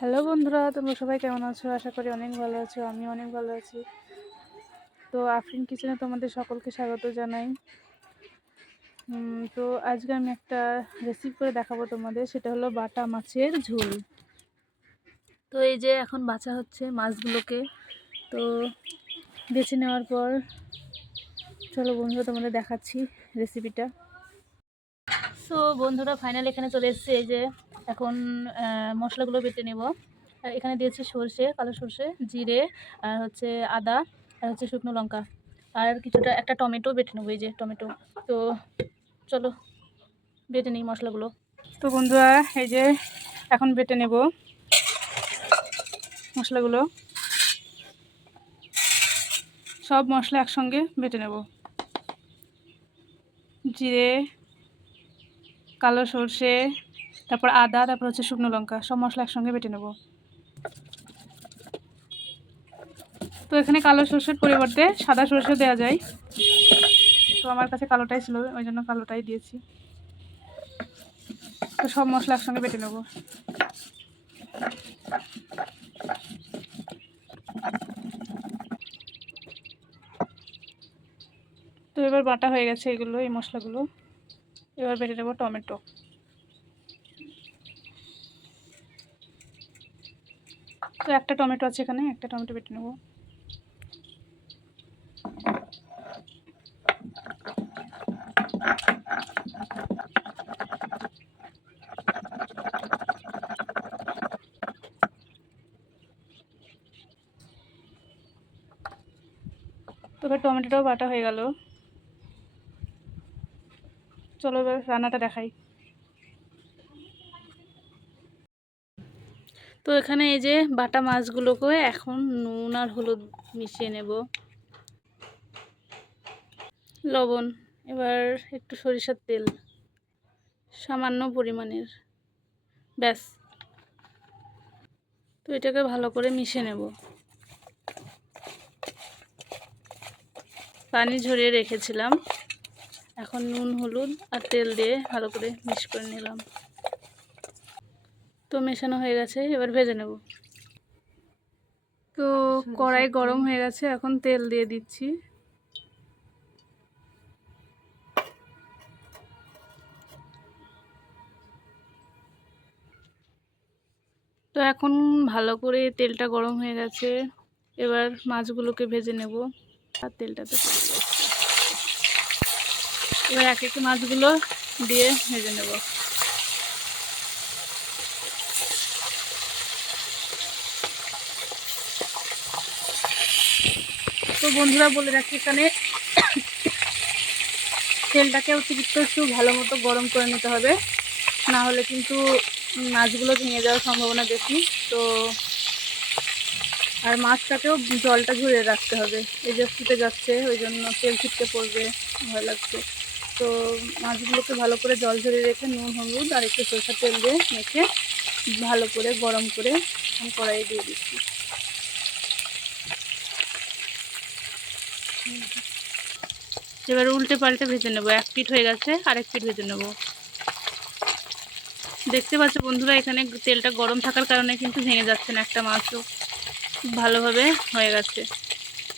Hello বন্ধুরা, তোমরা সবাই কেমন আছো? আশা করি অনেক ভালো আছো আমি অনেক ভালো আছি। তো আফরিন কিচেনে তোমাদের সকলকে স্বাগত জানাই। তো আজকে আমি একটা রেসিপি করে দেখাবো তোমাদের, সেটা হলো বাটা মাছের ঝোল। তো এই যে এখন বাছা হচ্ছে মাছগুলোকে, তো বেছে নেওয়ার পর চলো বন্ধুরা, তোমাদের দেখাচ্ছি রেসিপিটা সো বন্ধুরা ফাইনাল এখানে চলে এসেছে এই যে এখন মশলাগুলো বেটে নেব। এখানে দিয়েছি সর্ষে, কালো সর্ষে, জিরে, আর হচ্ছে আদা, আর হচ্ছে শুকনো লঙ্কা। আর কিছুটা, একটা টমেটো বেটে নেব, এই যে টমেটো। তো চলো, বেটে নিই মশলাগুলো। তো বন্ধুরা, এই যে এখন বেটে নেব মশলাগুলো। সব মশলা একসঙ্গে বেটে নেব। জিরে, কালো সর্ষে তারপর আদা, তারপর হচ্ছে শুকনো লঙ্কা, সব মশলা একসঙ্গে বেটে নেব। তো এখানে কালো সর্ষের পরিবর্তে সাদা সর্ষে দেওয়া যায়। তো আমার কাছে কালোটাই ছিল, ওই জন্য কালোটাই দিয়েছি। তো সব মশলা একসঙ্গে বেটে নেব। তো এবার বাটা হয়ে গেছে এগুলো, এই মশলাগুলো। এবার বেটে নেব টমেটো। তো একটা টমেটো আছে এখানে, একটা টমেটো বেটে নেব। তো এবার টমেটোটাও বাটা হয়ে গেল। চলো এবার রান্নাটা দেখাই। এখানে এই যে বাটা মাছগুলোকে এখন নুন আর হলুদ মিশিয়ে নেব। লবণ, এবার একটু সরিষার তেল, সামান্য পরিমাণের। ব্যাস। তো এটাকে ভালো করে মিশিয়ে নেব। পানি ঝরিয়ে রেখেছিলাম। এখন নুন, হলুদ আর তেল দিয়ে ভালো করে মিক্স করে নিলাম। তো মেশানো হয়ে গেছে এবার ভেজে নেব। তো কড়াই গরম হয়ে গেছে এখন তেল দিয়ে দিচ্ছি। তো এখন ভালো করে তেলটা গরম হয়ে গেছে এবার মাছগুলোকে ভেজে নেব। আর তেলটাতে এবার এক এক মাছগুলো দিয়ে ভেজে নেব। তো বন্ধুরা বলে রাখি এখানে তেলটাকে অতিরিক্ত একটু ভালো মতো গরম করে নিতে হবে। না হলে কিন্তু মাছগুলো ভেঙে যাওয়ার সম্ভাবনা বেশি। তো আর মাছটাকেও জলটা ঝরিয়ে রাখতে হবে। এই যে ফুটে যাচ্ছে, ওই জন্য তেল ছিটকে পড়বে, ভয় লাগছে। তো মাছগুলোকে ভালো করে জল ঝরিয়ে রেখে নুন, হলুদ আর একটু সরষের তেল দিয়ে মেখে ভালো করে গরম করে কড়াইয়ে দিয়ে দিচ্ছি। এবার উল্টে পাল্টে ভেজে নেব। এক পিঠ হয়ে গেছে, আরেক পিঠ ভেজে নেব। দেখতে পাচ্ছ বন্ধুরা, এখানে তেলটা গরম থাকার কারণে কিন্তু ভেঙে যাচ্ছে না একটা মাছও খুব ভালোভাবে হয়ে গেছে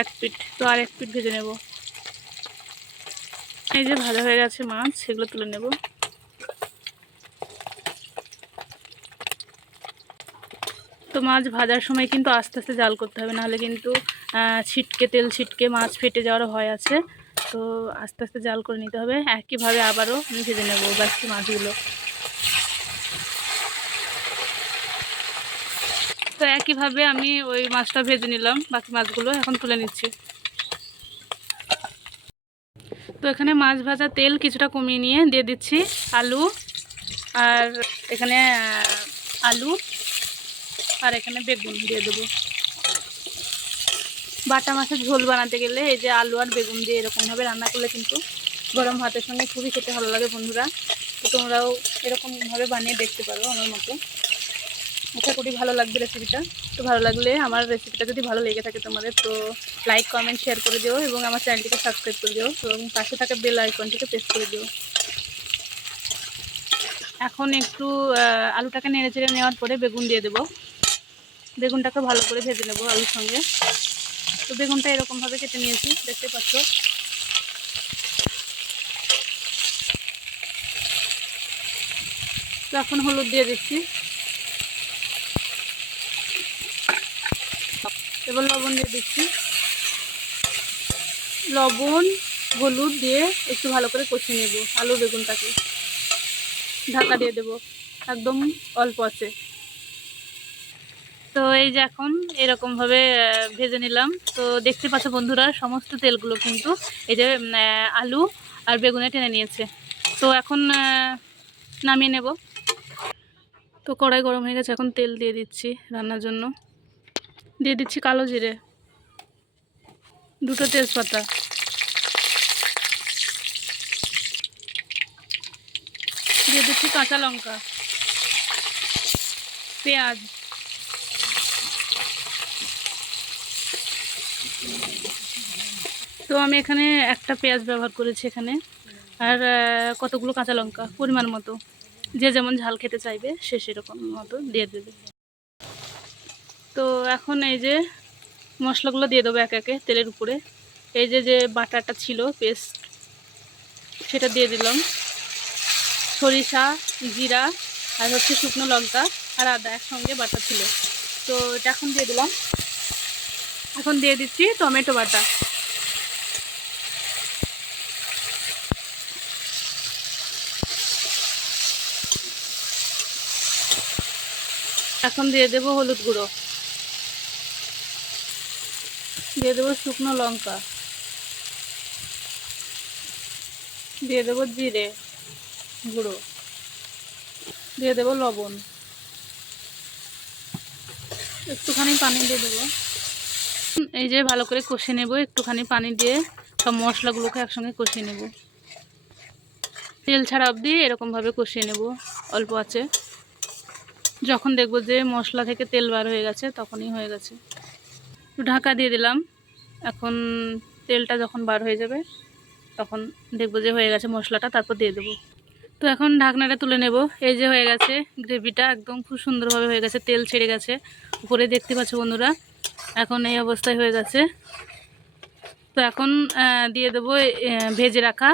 এক পিঠ। তো আর এক পিঠ ভেজে নেব। এই যে ভালো হয়ে গেছে মাছ, সেগুলো তুলে নেব। তো মাছ ভাজার সময় কিন্তু আস্তে আস্তে জাল করতে হবে, নাহলে কিন্তু ছিটকে, তেল ছিটকে মাছ ফেটে যাওয়ার ভয় আছে। তো আস্তে আস্তে জাল করে নিতে হবে। একইভাবে আবারও আমি ভেজে নেব বাকি মাছগুলো। তো একইভাবে আমি ওই মাছটা ভেজে নিলাম, বাকি মাছগুলো এখন তুলে নিচ্ছি। তো এখানে মাছ ভাজা তেল কিছুটা কমিয়ে নিয়ে দিয়ে দিচ্ছি আলু আর এখানে আলু আর এখানে বেগুন দিয়ে দেবো। বাটা মাছের ঝোল বানাতে গেলে এই যে আলু আর বেগুন দিয়ে এরকমভাবে রান্না করলে কিন্তু গরম ভাতের সঙ্গে খুবই খেতে ভালো লাগে বন্ধুরা। তো তোমরাও এরকমভাবে বানিয়ে দেখতে পারো আমার মতো। আশা করি ভালো লাগবে রেসিপিটা তো ভালো লাগলে আমার রেসিপিটা যদি ভালো লেগে থাকে তোমাদের, তো লাইক কমেন্ট শেয়ার করে দিও এবং আমার চ্যানেলটিকে সাবস্ক্রাইব করে দিও এবং পাশে থাকা বেল আইকনটিকে প্রেস করে দিও। এখন একটু আলুটাকে নেড়ে চেড়ে নেওয়ার পরে বেগুন দিয়ে দেবো। বেগুনটাকে ভালো করে ভেজে নেব আলুর সঙ্গে। তো বেগুনটা এরকমভাবে কেটে নিয়েছি, দেখতে পাচ্ছ। এখন হলুদ দিয়ে দিচ্ছি। এবার লবণ দিয়ে দিচ্ছি। লবণ, হলুদ দিয়ে একটু ভালো করে কষিয়ে নেব আলু বেগুনটাকে। ঢাকা দিয়ে দেব। একদম অল্প আছে। তো এই যে এখন এরকমভাবে ভেজে নিলাম। তো দেখতে পাচ্ছ বন্ধুরা, সমস্ত তেলগুলো কিন্তু এই যে আলু আর বেগুনে টেনে নিয়েছে। তো এখন নামিয়ে নেব। তো কড়াই গরম হয়ে গেছে, এখন তেল দিয়ে দিচ্ছি রান্নার জন্য। দিয়ে দিচ্ছি কালো জিরে, দুটো তেজপাতা। দিয়ে দিচ্ছি কাঁচা লঙ্কা, পেঁয়াজ। তো আমি এখানে একটা পেঁয়াজ ব্যবহার করেছি এখানে। আর কতগুলো কাঁচা লঙ্কা, পরিমাণ মতো। যে যেমন ঝাল খেতে চাইবে, সে সেরকম মতো দিয়ে দেবে। তো এখন এই যে মশলাগুলো দিয়ে দেবো এক একে তেলের উপরে। এই যে যে বাটাটা ছিল, পেস্ট, সেটা দিয়ে দিলাম। সরিষা, জিরা, আর হচ্ছে শুকনো লঙ্কা, আর আদা একসঙ্গে বাটা ছিল। তো এটা এখন দিয়ে দিলাম। এখন দিয়ে দিচ্ছি টমেটো বাটা। এখন দিয়ে দেব হলুদ গুঁড়ো। দিয়ে দেবো শুকনো লঙ্কা। দিয়ে দেবো জিরে গুঁড়ো। দিয়ে দেবো লবণ। একটুখানি পানি দিয়ে দেবো। এই যে ভালো করে কষে নেব, একটুখানি পানি দিয়ে সব মশলাগুলোকে একসঙ্গে কষিয়ে নেব। তেল ছাড়া অবধি এরকমভাবে কষিয়ে নেব, অল্প আছে। যখন দেখব যে মশলা থেকে তেল বার হয়ে গেছে, তখনই হয়ে গেছে। ঢাকা দিয়ে দিলাম। এখন তেলটা যখন বার হয়ে যাবে, তখন দেখব যে হয়ে গেছে মশলাটা, তারপর দিয়ে দেবো। তো এখন ঢাকনাটা তুলে নেব। এই যে হয়ে গেছে গ্রেভিটা, একদম খুব সুন্দরভাবে হয়ে গেছে। তেল ছেড়ে গেছে। উপরে দেখতে পাচ্ছ বন্ধুরা, এখন এই অবস্থায় হয়ে গেছে। তো এখন দিয়ে দেবো ভেজে রাখা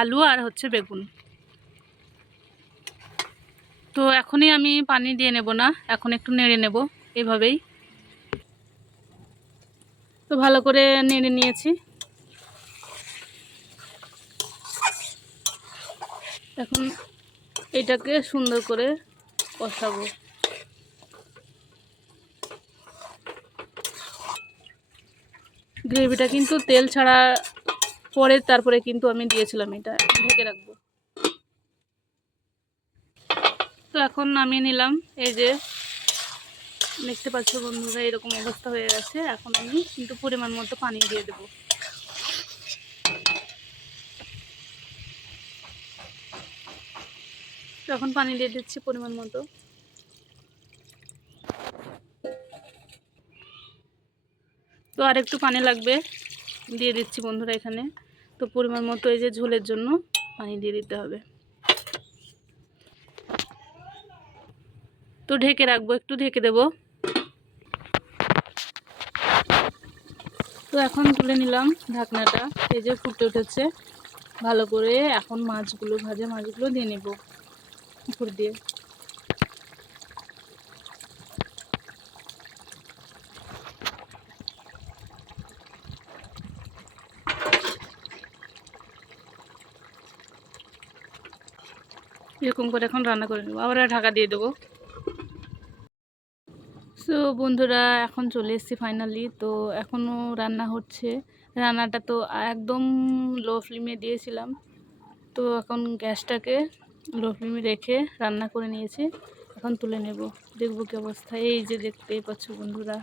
আলু আর হচ্ছে বেগুন। তো এখনই আমি পানি দিয়ে নেব না, এখন একটু নেড়ে নেব এভাবেই। তো ভালো করে নেড়ে নিয়েছি। এখন এটাকে সুন্দর করে কষাবো। গ্রেভিটা কিন্তু তেল ছাড়া পরে তারপরে কিন্তু আমি দিয়েছিলাম এটা, ঢেকে রাখব। তো এখন নামিয়ে নিলাম। এই যে দেখতে পাচ্ছ বন্ধুরা, এরকম অবস্থা হয়ে গেছে। এখন আমি কিন্তু পরিমাণ মতো পানি দিয়ে দেবো। এখন পানি দিয়ে দিচ্ছি পরিমাণ মতো। তো আর একটু পানি লাগবে, দিয়ে দিচ্ছি বন্ধুরা এখানে। তো পরিমাণ মতো এই যে ঝোলের জন্য পানি দিয়ে দিতে হবে। তো ঢেকে রাখব, একটু ঢেকে দেব। তো এখন তুলে নিলাম ঢাকনাটা, এই যে ফুটে উঠেছে। ভালো করে এখন মাছগুলো, ভাজা মাছগুলো দিয়ে নেব উপর দিয়ে। এরকম করে এখন রান্না করে নেব। আবার ঢাকা দিয়ে দেবো। সো বন্ধুরা, এখন চলে এসেছি ফাইনালি তো এখনও রান্না হচ্ছে। রান্নাটা তো একদম লো ফ্লেমে দিয়েছিলাম। তো এখন গ্যাসটাকে লো ফ্লেমে রেখে রান্না করে নিয়েছি। এখন তুলে নেব। দেখব কি অবস্থা। এই যে দেখতেই পাচ্ছ বন্ধুরা,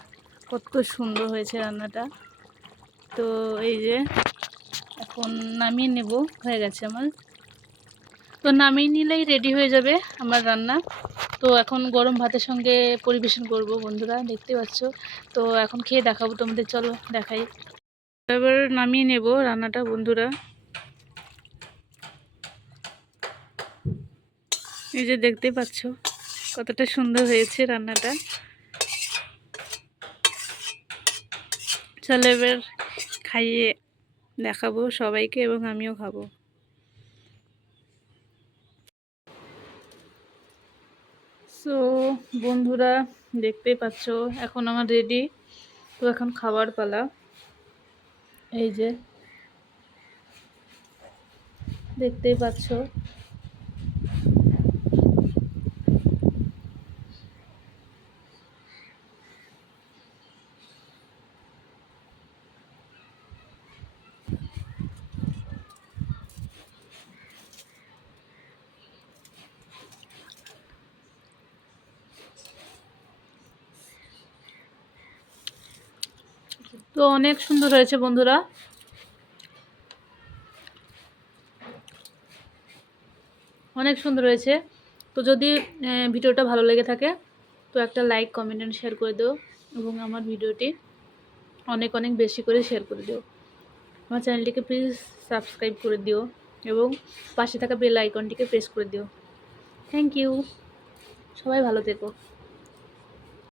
কত সুন্দর হয়েছে রান্নাটা। তো এই যে এখন নামিয়ে নেব। হয়ে গেছে আমার। তো নামিয়ে নিলেই রেডি হয়ে যাবে আমার রান্না। তো এখন গরম ভাতের সঙ্গে পরিবেশন করব বন্ধুরা, দেখতে পাচ্ছ। তো এখন খেয়ে দেখাবো তোমাদের, চলো দেখাই। এবার নামিয়ে নেব রান্নাটা, বন্ধুরা। এই যে দেখতে পাচ্ছ, কতটা সুন্দর হয়েছে রান্নাটা। চলো এবার খাইয়ে দেখাবো সবাইকে এবং আমিও খাব। সো বন্ধুরা, দেখতেই পাচ্ছ, এখন আমার রেডি তো এখন খাবার পালা। এই যে, দেখতেই পাচ্ছ। তো অনেক সুন্দর হয়েছে বন্ধুরা। অনেক সুন্দর হয়েছে। তো যদি ভিডিওটা ভালো লেগে থাকে, তো একটা লাইক কমেন্ট অ্যান্ড শেয়ার করে দিও এবং আমার ভিডিওটি অনেক অনেক বেশি করে শেয়ার করে দিও। আমার চ্যানেলটিকে প্লিজ সাবস্ক্রাইব করে দিও এবং পাশে থাকা বেল আইকনটিকে প্রেস করে দিও। থ্যাংক ইউ সবাই ভালো থেকো।